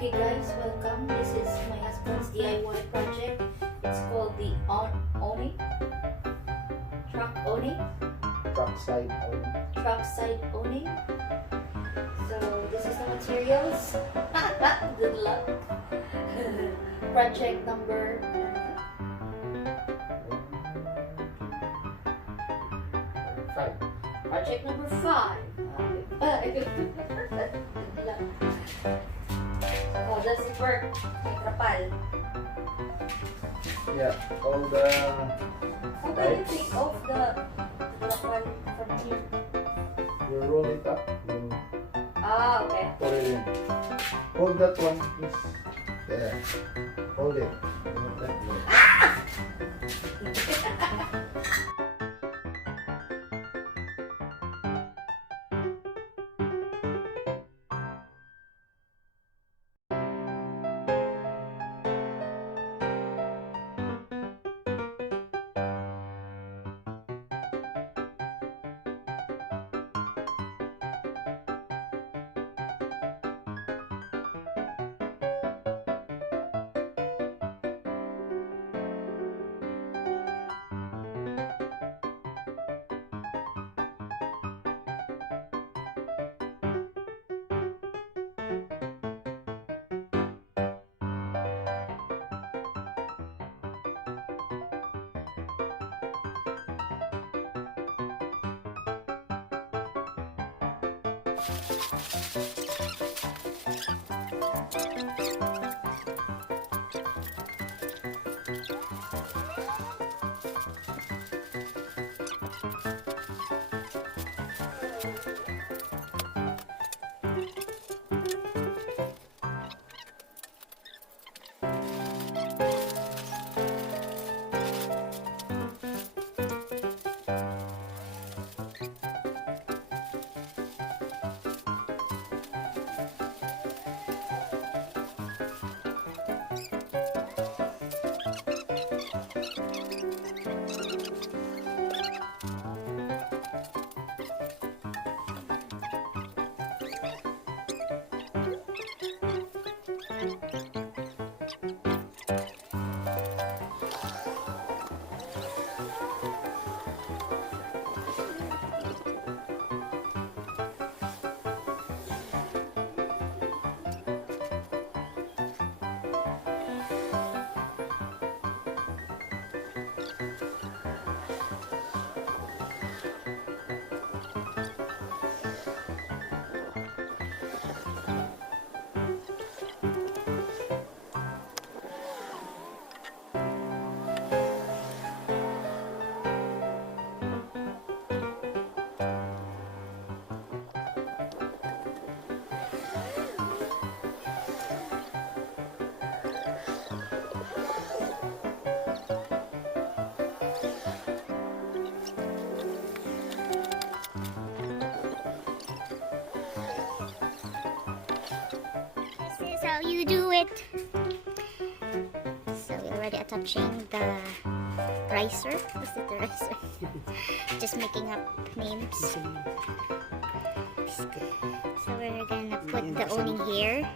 Okay guys, welcome. This is my husband's DIY project. It's called the Awning. Truck Awning. Truck side awning. Truck side awning. So this is the materials. Good luck. Project number 5. Project number 5. Good luck. Oh, does it work? May trapal. Yeah, all the How can you take off the trapal from here? you roll it up. You Ah, okay. put it in. Hold that one, please. There. Hold it. Hold that one. how you do it. So we're already attaching the riser. What's it, the riser? Just making up names. So we're gonna put the awning here,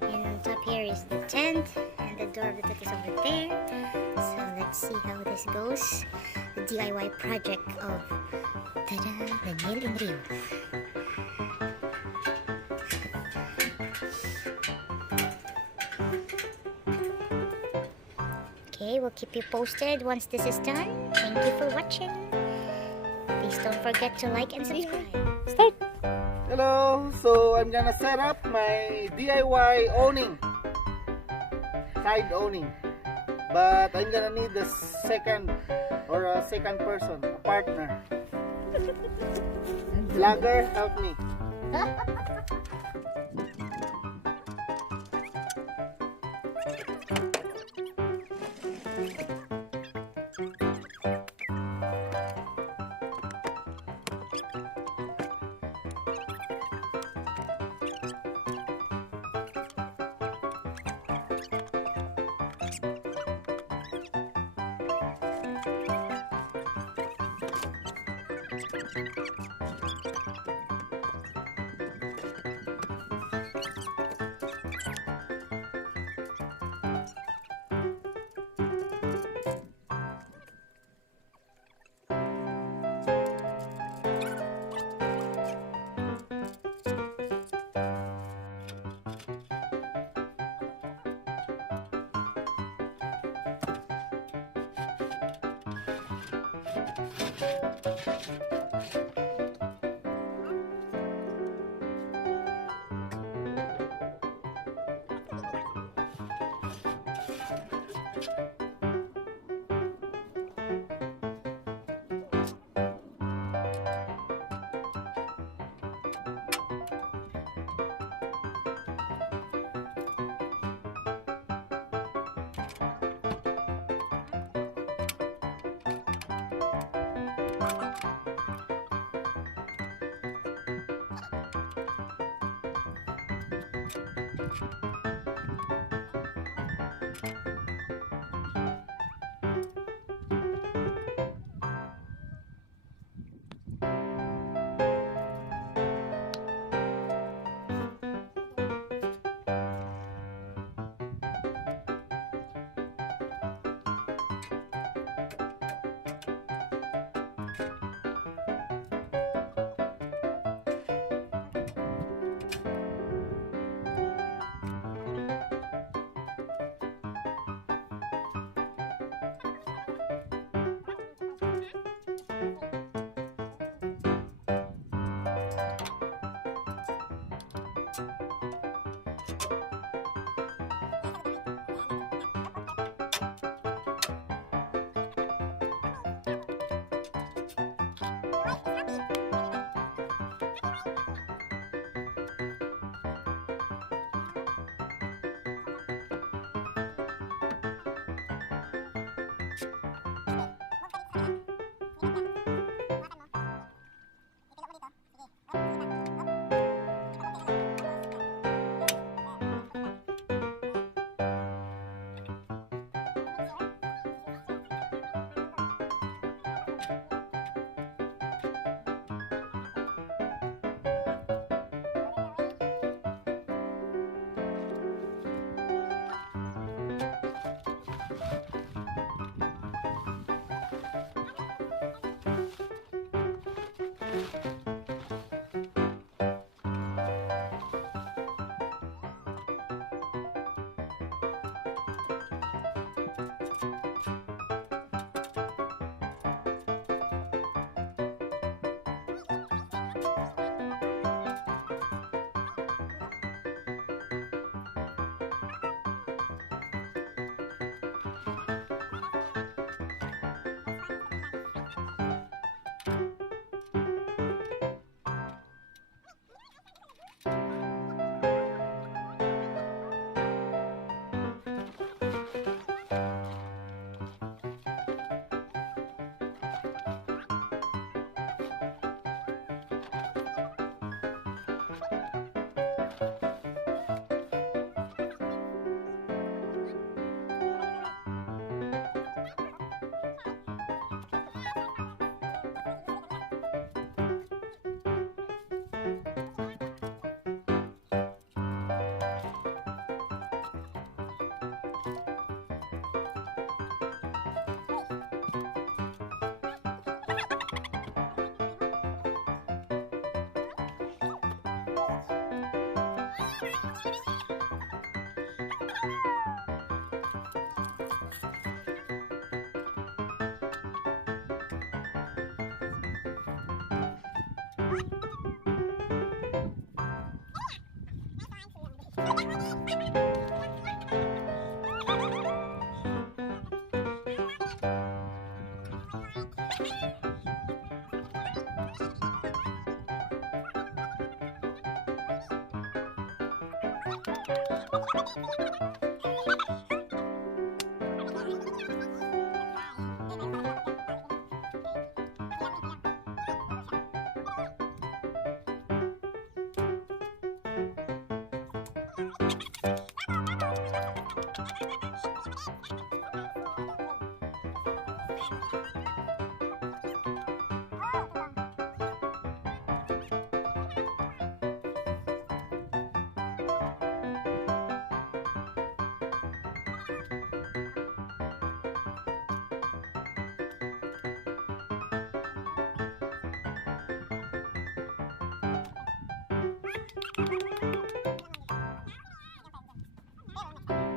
and on top here is the tent, and the door of the tent is over there. So let's see how this goes. The DIY project of Daniel and Rio. Okay, we'll keep you posted once this is done. Thank you for watching. Please don't forget to like and subscribe. Start! Hello, so I'm gonna set up my DIY awning, side awning, but I'm gonna need a second person, a partner. Vlogger, help me.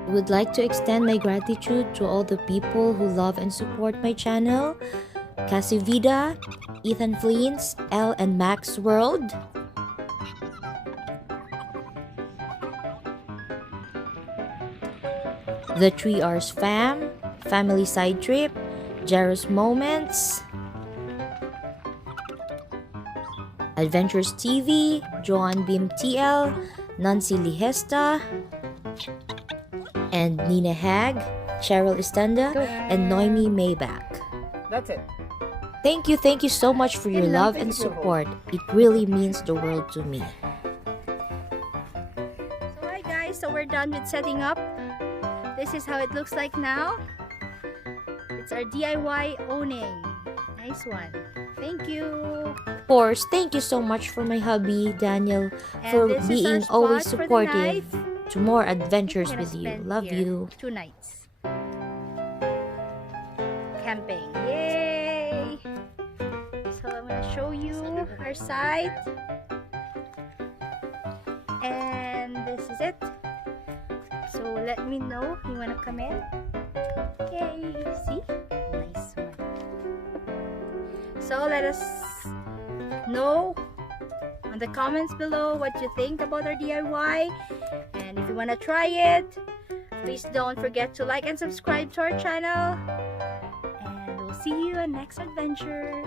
I would like to extend my gratitude to all the people who love and support my channel. Cassie Vida, Ethan Fleens, Elle and Max World. The 3 R's Fam, Family Side Trip, Jaros Moments, Adventures TV, Joan Bim TL, Nancy Lihesta, and Nina Hag, Cheryl Estenda, and Noemi Maybach. That's it. Thank you so much for your love and support. It really means the world to me. So hi guys, so we're done with setting up. This is how it looks like now. It's our DIY awning. Nice one. Thank you. Of course, thank you so much for my hubby, Daniel, And for this is being our always spot for the supportive night. to more adventures We're gonna with you. spend Love here you. 2 nights. Camping. Yay! So I'm gonna show you our site. And this is it. So let me know if you wanna come in. Yay! See? Nice one. So let us know on the comments below what you think about our DIY. And if you want to try it, please don't forget to like and subscribe to our channel. And we'll see you on next adventure.